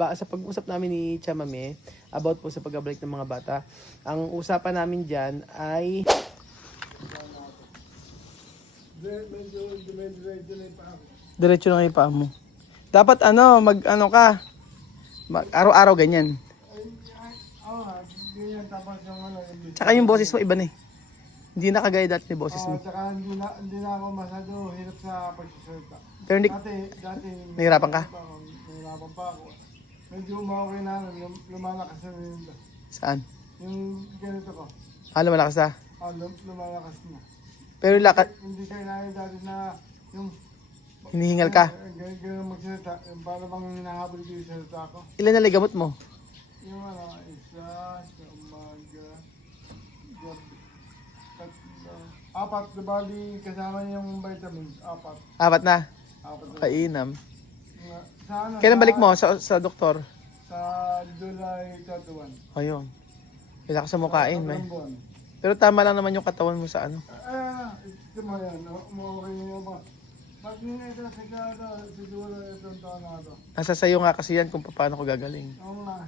Sa pag-usap namin ni Chamame about po sa pagbabalik ng mga bata, ang usapan namin dyan ay diretso lang yung paa mo. Dapat mag-ano ka, araw-araw ganyan. Tsaka yung boses mo iba na eh. Hindi na kagaya dati yung boses mo. Tsaka hindi na ako masyado hirap sa pagsasalita. Pero hindi, Dati nahirapan ka? Nahirapan pa ako. Medyo umaway na lumalakas na rin. Saan? Yung ganito ko. Lumalakas na. Lumalakas na. Pero yung lakad, Hindi kayo namin dati na yung hinihingal ka. ganyan magsalita. Yung para bang hinahabol ko yung salita ko. Ilan na ligamot mo? Yung isa, sa umaga, gabi, tatlo, apat. Bali kasama niya yung vitamins. Apat. Apat na. Apat na. Kainam. Sa Kailan balik mo sa doktor? Sa July 31. Ayun. Kailangan ka sa mukain, may. Sobrang buwan. Pero tama lang naman yung katawan mo sa ano. Ito mo yan. Okay mo ba? Pag ito siguro itong taon na ito. Nasa sayo nga kasi yan kung paano ko gagaling. Oo nga.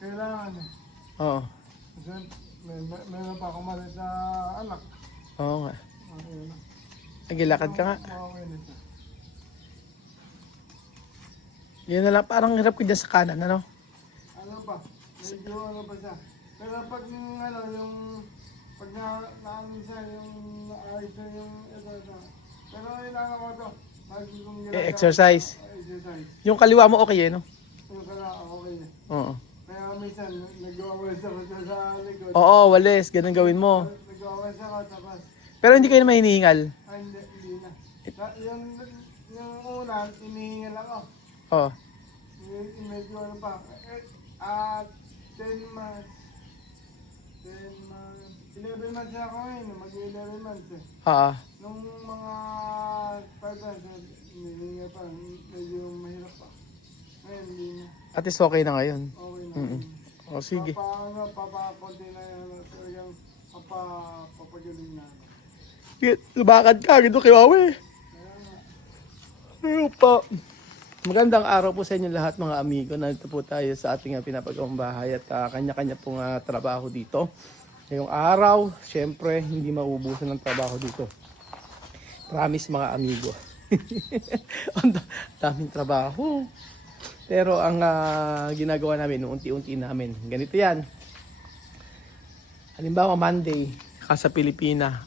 Kailangan eh. Oo. Kasi meron pa akong mali sa anak. Oo nga. Ayun. Nagilakad ka nga. Okay nito. Yan na lang, parang hirap ko dyan sa kanan, ano? Ano pa? Medyo ano pa siya. Pero pag yung pag naamisa yung naayos na yung ito. Pero kailangan ko ito. Lagi kong ginagawa. Exercise. Exercise. Yung kaliwa mo okay no? Yung kailangan okay na. Oo. Kaya minsan nag-awalis ako sa likod. Oo, walis. Ganun gawin mo. Nag-awalis ako tapos Pero hindi kayo na hinihingal. hindi na. Yung una, hinihingal ako. Oo. Medyo ano pa. 10 months. 11 months na ako ngayon. Mag-11 months eh. Oo. Nung mga 5 months, hinihingal pa. Medyo mahirap pa. Ngayon, hindi na. At least okay na ngayon. Okay na. O sige. Papakonti na yan. Talagang papagaling na. Lumakad ka. Gito kay Wawe. Ayun pa. Magandang araw po sa inyo lahat mga amigo. Nandito po tayo sa ating pinapagawang bahay at kanya-kanya pong trabaho dito. Ngayong araw, syempre, hindi mauubusan ng trabaho dito. Promise mga amigo. Ang daming trabaho. Pero ang ginagawa namin, unti-unti namin. Ganito yan. Halimbawa, Monday, sa Pilipina.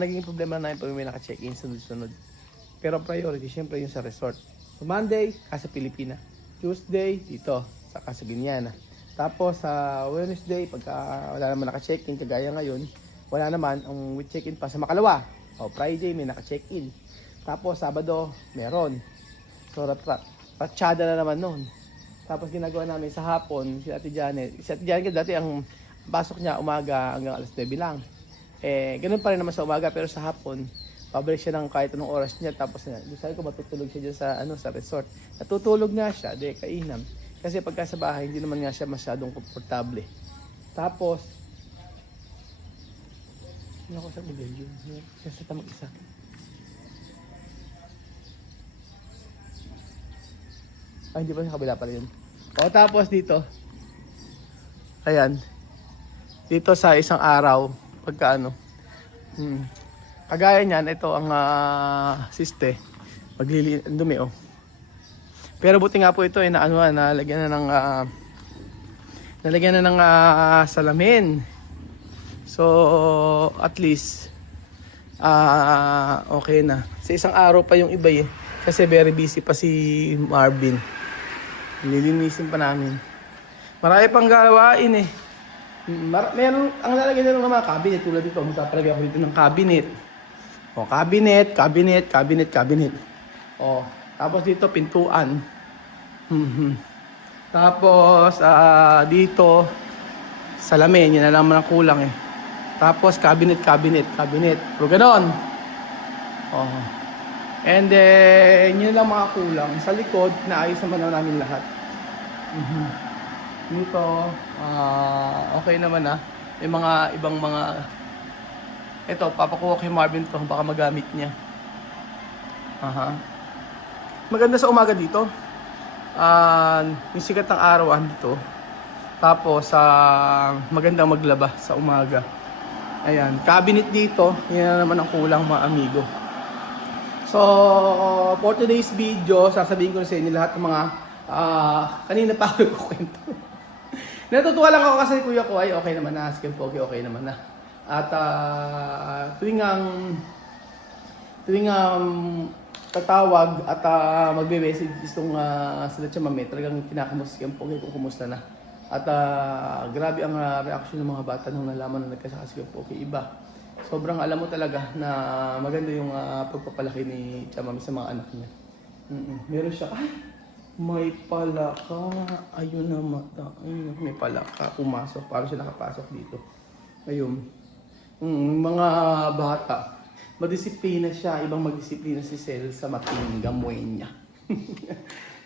Naging problema na pag may naka-check-in sunod-sunod. Pero priority, syempre yung sa resort. So Monday, Casa Pilipina. Tuesday, dito, sa Casa Guiana. Tapos sa Wednesday, pagka wala naman naka-check-in, kagaya ngayon, wala naman, ang with check-in pa sa Makalawa. O Friday, may naka-check-in. Tapos Sabado, meron. So ratsyada na naman noon. Tapos ginagawa namin sa hapon, si Ate Janet dati ang pasok niya umaga hanggang alas 9 lang. Ganun pa rin naman sa umaga, pero sa hapon, pabalik siya ng kahit anong oras niya. Tapos sabi ko matutulog siya dyan sa resort. Natutulog nga siya, kainam. Kasi pagka sa bahay, hindi naman nga siya masyadong komportable. Tapos, hindi ako sa model yun. Siya sa tamang isa. Hindi pa sa kabila pala yun. Tapos dito, ayan, dito sa isang araw, pagka kagaya niyan, ito ang siste. Dumi oh. Pero buti nga po ito ay nalagyan na ng salamin. So at least okay na. Sa isang araw pa yung iba kasi very busy pa si Marvin. Nilinisin pa namin. Marami pang gawain meron ang lalagyan na ng mga cabinet tulad dito. Magpapalagay ako dito ng cabinet. Cabinet. Tapos dito pintuan. Tapos dito salamin, yun na lang ang kulang Tapos cabinet. Pero ganon. And then yun lang mga kulang. Sa likod, naayos naman namin lahat. Dito, okay naman May mga ibang ito, papakuha kay Marvin to, baka magamit niya. Maganda sa umaga dito. Yung sikat ng araw andito. Tapos magandang maglaba sa umaga. Ayan, cabinet dito. Yan na naman ang kulang mga amigo. So, for today's video, sasabihin ko sa inyo lahat ng mga kanina pa ako nagkukwento. Natutuwa lang ako kasi kuya ko ay okay naman na, skin pogi okay naman na. At tuwing tatawag at magbe-message itong sila Chamame, talagang kinakamusta skin pogi kung kumusta na. At grabe ang reaction ng mga bata nung nalaman na nagkasakit skin pogi. Iba. Sobrang alam mo talaga na maganda yung pagpapalaki ni Chamame sa mga anak niya. Meron siya, ay, may palaka. Ayun na mata. Ayun, may palaka. Pumasok. Parang siya nakapasok dito. Ayun. Mga bata. Madisiplina siya. Ibang magdisiplina si Sel sa mating gamoy niya.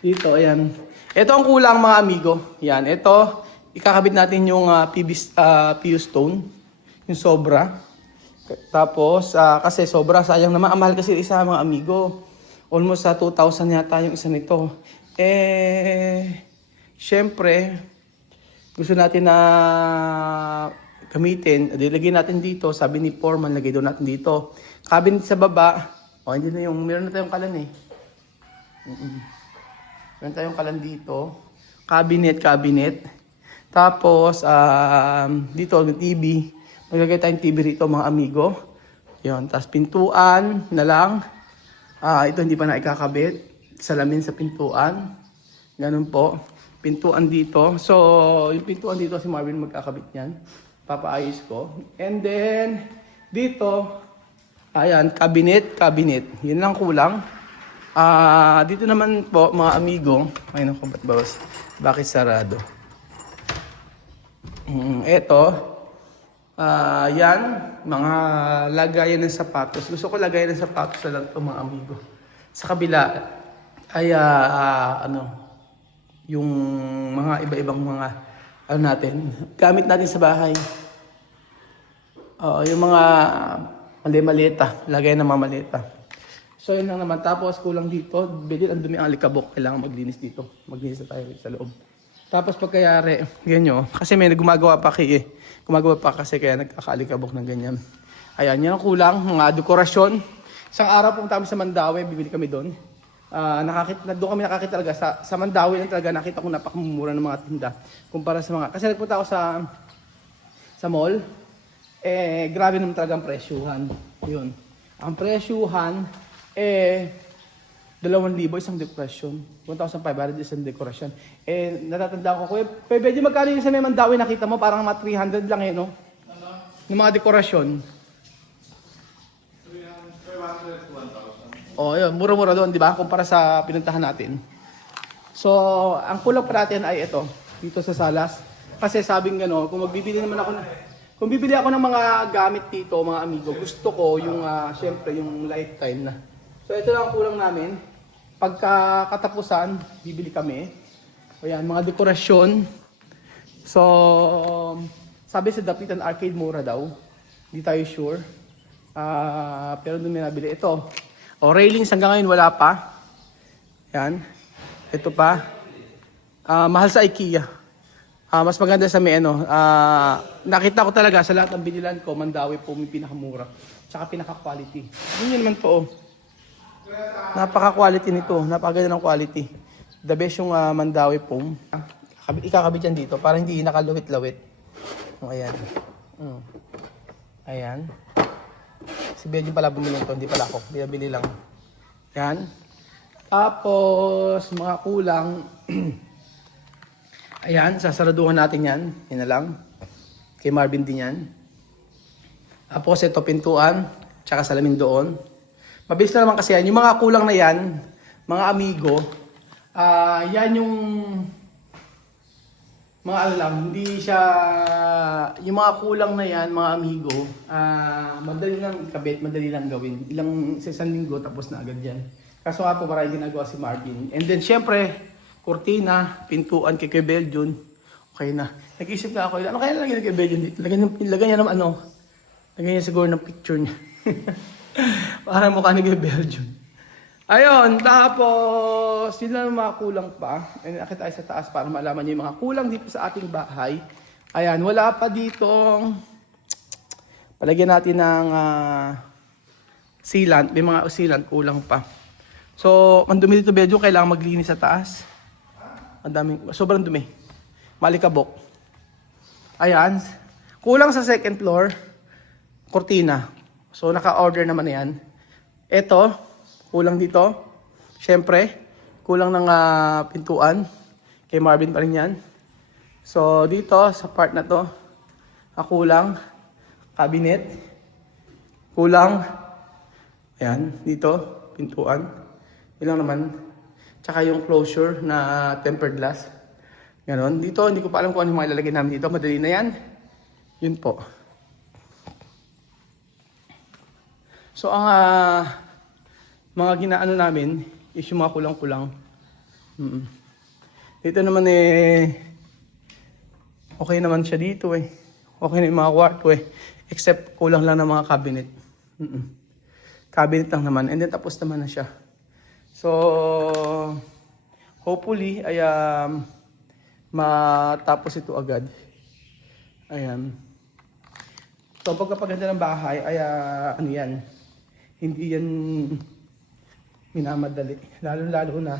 Dito, ayan. Ito ang kulang mga amigo. Yan. Ito, ikakabit natin yung PU stone. Yung sobra. Tapos, kasi sobra, sayang naman. Ang mahal kasi isa mga amigo. Almost sa 2,000 yata yung isa nito. Syempre, gusto natin na gamitin. Lagyan natin dito. Sabi ni Foreman, lagay doon natin dito. Cabinet sa baba. Hindi na yung, meron na tayong kalan eh. Meron tayong kalan dito. Cabinet. Tapos, dito, may TV. Maglagay tayong TV rito mga amigo. Yun. Tapos pintuan na lang. Ito hindi pa na ikakabit. Salamin sa pintuan. Ganun po. Pintuan dito. So, yung pintuan dito si Marvin magkakabit yan. Papaayos ko. And then, dito, ayan, cabinet. Yun lang kulang. Dito naman po mga amigo. Ay naku, bakit sarado? Ito. Yan, mga lagayan ng sapatos. Gusto ko lagayan ng sapatos na lang ito mga amigo. Sa kabila ay yung mga iba-ibang mga natin, gamit natin sa bahay. Yung mga maleta, lagayan ng mga maleta. So yun lang naman. Tapos kulang dito, ang dumi ang alikabok. Kailangan maglinis dito. Maglinis na tayo sa loob. Tapos pagkayari, ganyan kasi may gumagawa pa Gumagawa pa kasi kaya nagkakaalikabok ng ganyan. Ayan, yan ang kulang. Mga dekorasyon. Isang araw pumunta kami sa Mandawi, bibili kami doon. Doon kami nakakita talaga. Sa Mandawi lang talaga nakita ko napakamumura ng mga tinda. Kumpara sa mga, kasi nagpunta ako sa mall. Grabe naman talaga ang presyuhan. Yun. Ang presyuhan, 2,000 isang dekorasyon. 1,500 isang dekorasyon. Natatandaan ko, Kuya, pwede magkano yung sa may Mandawi nakita mo? Parang mga 300 lang no? Yung mga dekorasyon. 500 to 1,000. Yun. Mura-mura doon, di ba? Kumpara sa pinuntahan natin. So, ang kulang pa natin ay ito. Dito sa Salas. Kasi sabing kung bibili ako ng mga gamit dito, mga amigo, gusto ko yung, syempre, yung lifetime na. So, ito lang ang kulang namin. Pagkakatapusan, bibili kami. Ayan, mga dekorasyon. So, sabi sa Dapitan Arcade, mura daw. Hindi tayo sure. Pero doon may nabili. Ito. Railings hanggang ngayon wala pa. Ayan. Ito pa. Mahal sa IKEA. Mas maganda sa may nakita ko talaga sa lahat ng binilan ko, Mandawi po may pinakamura. Tsaka pinaka-quality. Yun naman po. Napaka-quality nito. Napakaganda ng quality. The best yung Mandawi foam. Ikakabit yan dito para hindi nakaluwit-lawit. Ayan. Ayan. Si Benji pala bumili ito. Hindi pala ako. Binabili lang. Ayan. Tapos, mga kulang. Ayan. Sasaraduhan natin yan. Yan na lang. Kay Marvin din yan. Tapos, ito pintuan. Tsaka salamin doon. Mabilis na naman kasi yan. Yung mga kulang na yan, mga amigo, yan yung mga hindi siya, yung mga kulang na yan, mga amigo, madali lang ikabit, madali lang gawin. Sa isang linggo, tapos na agad yan. Kaso nga po, maraming ginagawa si Marvin. And then, syempre, kurtina, pintuan kay Belgian, okay na. Nag-isip na ako, ano kaya lagyan kay Belgian dito? Lagyan niya naman lagyan niya siguro ng picture niya. Para mukha ni Belgium. Ayun, tapos yun lang yung mga kulang pa. Ayun, akit tayo sa taas para malaman niyo yung mga kulang dito sa ating bahay. Ayan, wala pa ditong palagyan natin ng sealant. May mga sealant, kulang pa. So, ang dumi dito medyo, kailangan maglinis sa taas. Ang daming, sobrang dumi. Malikabok. Ayan, kulang sa second floor, kortina. So, naka-order naman na yan. Ito, kulang dito. Siyempre, kulang ng pintuan. Kay Marvin pa rin yan. So, dito, sa part na to, kulang. Cabinet. Kulang. Ayan, dito, pintuan. Ilang naman. Tsaka yung closure na tempered glass. Ganon. Dito, hindi ko pa alam kung ano yung mga ilalagay namin dito. Madali na yan. Yun po. So, ang mga ginaano namin is yung mga kulang-kulang. Dito naman okay naman siya dito Okay na yung mga kwarto Except kulang lang ng mga cabinet. Cabinet lang naman. And then tapos naman na siya. So, hopefully ay matapos ito agad. Ayan. So, pagkapaganda ng bahay ay ano yan. Hindi yan minamadali. Lalo-lalo na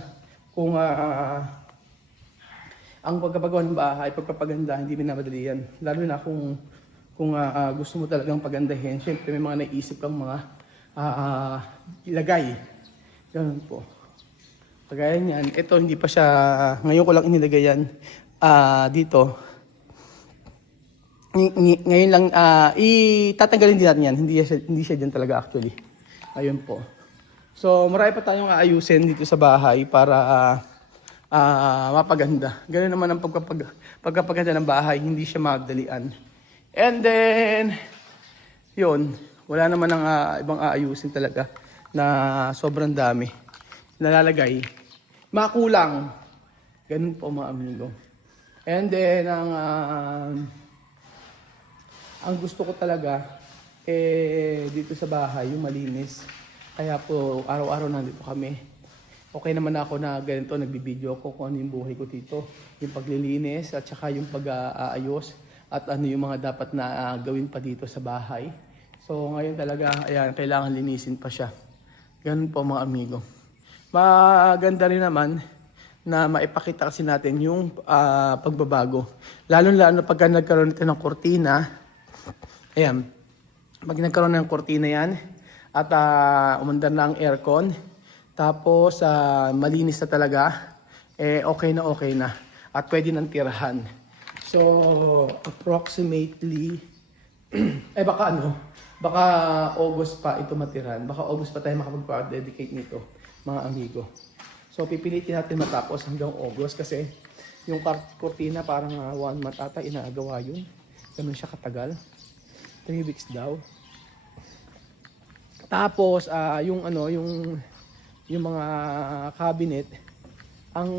kung ang pagkapagawa ng bahay, pagpapaganda, hindi minamadali yan. Lalo na kung gusto mo talagang pagandahin. Siyempre may mga naisip kang mga ilagay. Ganun po. Kagaya niyan, ito hindi pa siya, ngayon ko lang inilagay yan dito. Ngayon lang, itatanggalin din natin yan. Hindi siya dyan talaga actually. Ayun po. So, marami pa tayong aayusin dito sa bahay para mapaganda. Ganun naman ang pagkapaganda ng bahay, hindi siya madalian. And then, yun, wala naman ang ibang aayusin talaga na sobrang dami. Nalalagay. Makulang. Ganun po mga amigo. And then, ang gusto ko talaga, dito sa bahay, yung malinis. Kaya po, araw-araw nandito kami. Okay naman ako na ganito, nagbibideo ako kung ano yung buhay ko dito. Yung paglilinis at saka yung pag-aayos at ano yung mga dapat na gawin pa dito sa bahay. So ngayon talaga, ayan, kailangan linisin pa siya. Ganun po mga amigo. Maganda rin naman na maipakita kasi natin yung pagbabago. Lalo-lalo pagka nagkaroon natin ng kortina. Ayan, pag nagkaroon ng kortina yan at umandar na ang aircon, tapos malinis na talaga, okay na. At pwede nang tirahan. So, approximately, baka August pa ito matirahan. Baka August pa tayo makapag-dedicate nito, mga amigo. So, pipilitin natin matapos hanggang August kasi yung kortina parang 1 month ata inagawa yun. Ganun siya katagal. 3 weeks daw. Tapos, yung mga cabinet, ang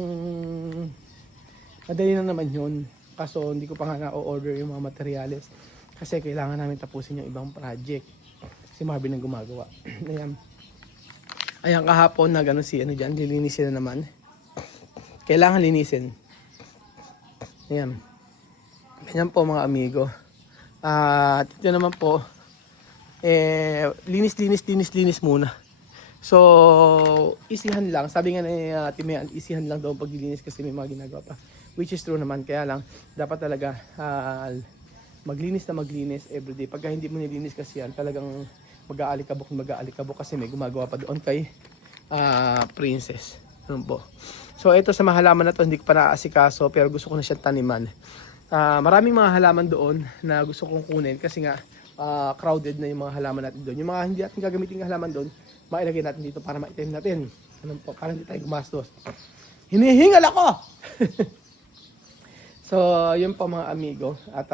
madali na naman yun. Kaso hindi ko pa nga na-order yung mga materyales kasi kailangan namin tapusin yung ibang project. Si Marvin ang gumagawa. Ayan kahapon na gano'n dyan, lilinisin na naman. Kailangan linisin. Ayan. Ganyan po mga amigo. Ito naman po, linis muna. So, isihan lang. Sabi nga ni Timayan, isihan lang daw paglilinis kasi may mga ginagawa pa. Which is true naman. Kaya lang, dapat talaga maglinis everyday. Pagka hindi mo nilinis kasi yan, talagang mag-aalikabok kasi may gumagawa pa doon kay Princess. Ano po. So, ito sa mga halaman na to, hindi ko pa naaasikaso pero gusto ko na siyang taniman. Maraming mga halaman doon na gusto kong kunin kasi nga crowded na yung mga halaman natin doon. Yung mga hindi natin gagamitin ng halaman doon, mailagay natin dito para ma-item natin. Ano po, para hindi tayo gumastos. Hinihingal ako! So, yun po mga amigo. At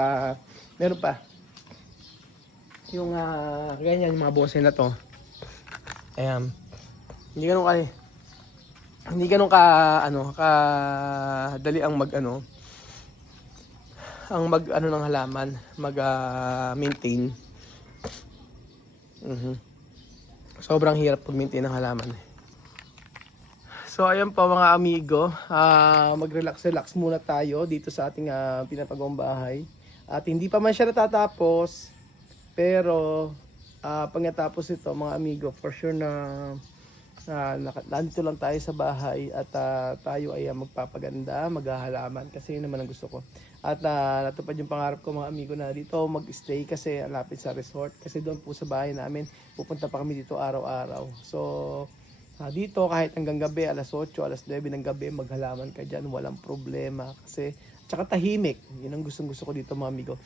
meron pa. Yung ganyan, yung mga bonsai na to. Ayan. Hindi ganun dali ang ng halaman, maintain. Sobrang hirap pag-maintain ng halaman. So ayan po mga amigo, mag-relax-relax muna tayo dito sa ating pinapagawang bahay. At hindi pa man siya natatapos, pero pagkatapos ito mga amigo, for sure na nandito lang tayo sa bahay at tayo ay magpapaganda, maghahalaman kasi yun naman ang gusto ko. At natupad yung pangarap ko mga amigo na dito mag-stay kasi lapit sa resort. Kasi doon po sa bahay namin, pupunta pa kami dito araw-araw. So dito kahit hanggang gabi, alas 8, alas 9 ng gabi, maghalaman ka dyan, walang problema. Kasi, tsaka tahimik. Yun ang gustong-gusto ko dito mga amigo.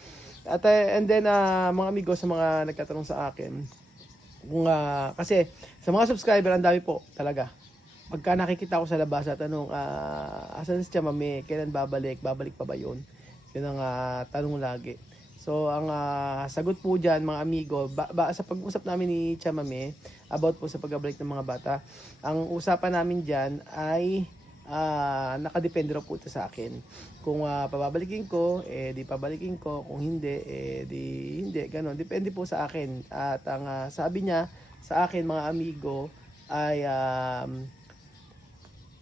At and then mga amigo, sa mga nagtatanong sa akin, kung, kasi sa mga subscriber, ang dami po talaga. Pagka nakikita ko sa labas at tanong, asan si Chamame, kailan babalik, babalik pa ba yun? Yun ang tanong lagi. So, ang sagot po dyan, mga amigo, sa pag-usap namin ni Chamame, about po sa pagbabalik ng mga bata, ang usapan namin dyan ay nakadepende raw po ito sa akin. Kung pababalikin ko, di pabalikin ko. Kung hindi, di hindi. Ganon. Depende po sa akin. At ang sabi niya sa akin, mga amigo, ay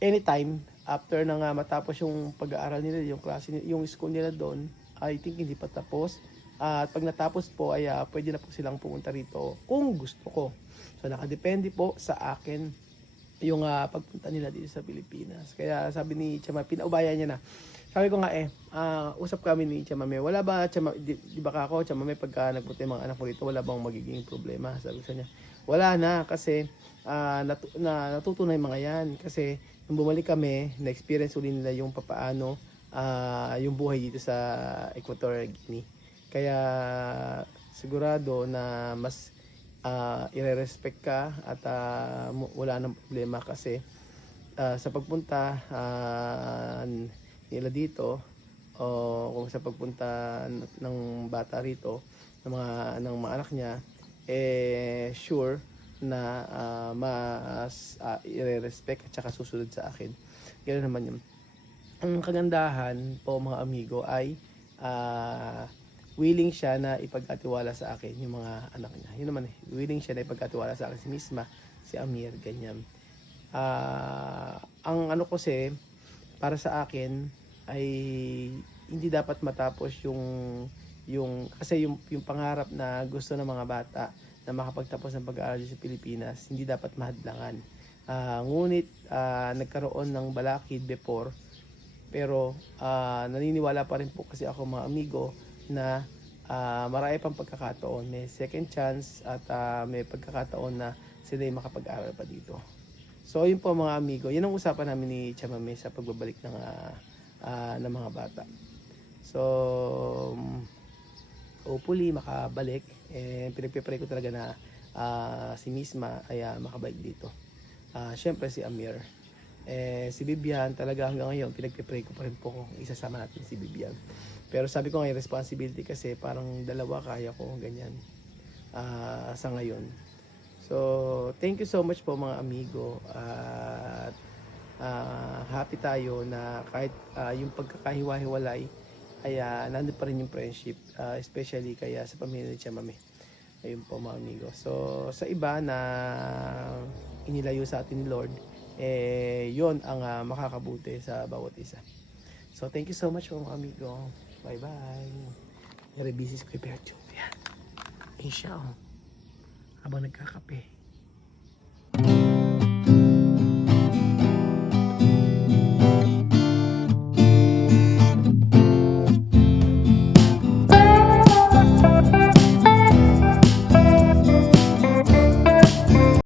anytime, after na nga matapos yung pag-aaral nila, yung klase, yung school nila doon, I think hindi pa tapos. At pag natapos po ay pwede na po silang pumunta rito kung gusto ko. So nakadepende po sa akin yung pagpunta nila dito sa Pilipinas. Kaya sabi ni Chama, pinaubayan niya na. Sabi ko nga usap kami ni Chamame, wala ba Chama, di ba ako Chamame pagka nagpunta yung mga anak mo rito, wala bang magiging problema? Sabi ko sa niya, wala na kasi natuto na yung mga yan. Kasi nung bumalik kami, na-experience ulit nila yung papaano yung buhay dito sa Equatorial Guinea. Kaya sigurado na mas ire-respect ka at wala nang problema kasi sa pagpunta nila dito o kung sa pagpunta ng bata rito ng mga anak niya sure na mas ire-respect at saka susunod sa akin. Ganoon naman yun. Ang kagandahan po mga amigo ay willing siya na ipagkatiwala sa akin yung mga anak niya. Yun naman willing siya na ipagkatiwala sa akin si Misma, si Amir, ganyan. Ang ano kasi, para sa akin, ay hindi dapat matapos kasi yung pangarap na gusto ng mga bata na makapagtapos ng pag-aaral sa Pilipinas, hindi dapat mahadlangan. Ngunit, nagkaroon ng balakid before, pero naniniwala pa rin po kasi ako mga amigo na marami pang pagkakataon, may second chance at may pagkakataon na sila ay makapag-aral pa dito. So yun po mga amigo, yun ang usapan namin ni Chamame sa pagbabalik ng mga bata. So hopefully makabalik, pinagpipray ko talaga na si Misma ay makabalik dito. Syempre si Amir, si Bibian talaga hanggang ngayon pinagpipray ko pa rin po kung isasama natin si Bibian. Pero sabi ko ngayon responsibility kasi parang dalawa kaya ko ganyan sa ngayon. So thank you so much po mga amigo at happy tayo na kahit yung pagkakahiwa-hiwalay ay nandun pa rin yung friendship, especially kaya sa pamilya ni Chamame. Ayun po mga amigo. So sa iba na inilayo sa atin ni Lord, yon ang makakabuti sa bawat isa. So thank you so much po mga amigo. Bye bye. Very busy si Kuya Berjo. Yan. Ayun siya habang nagkakape.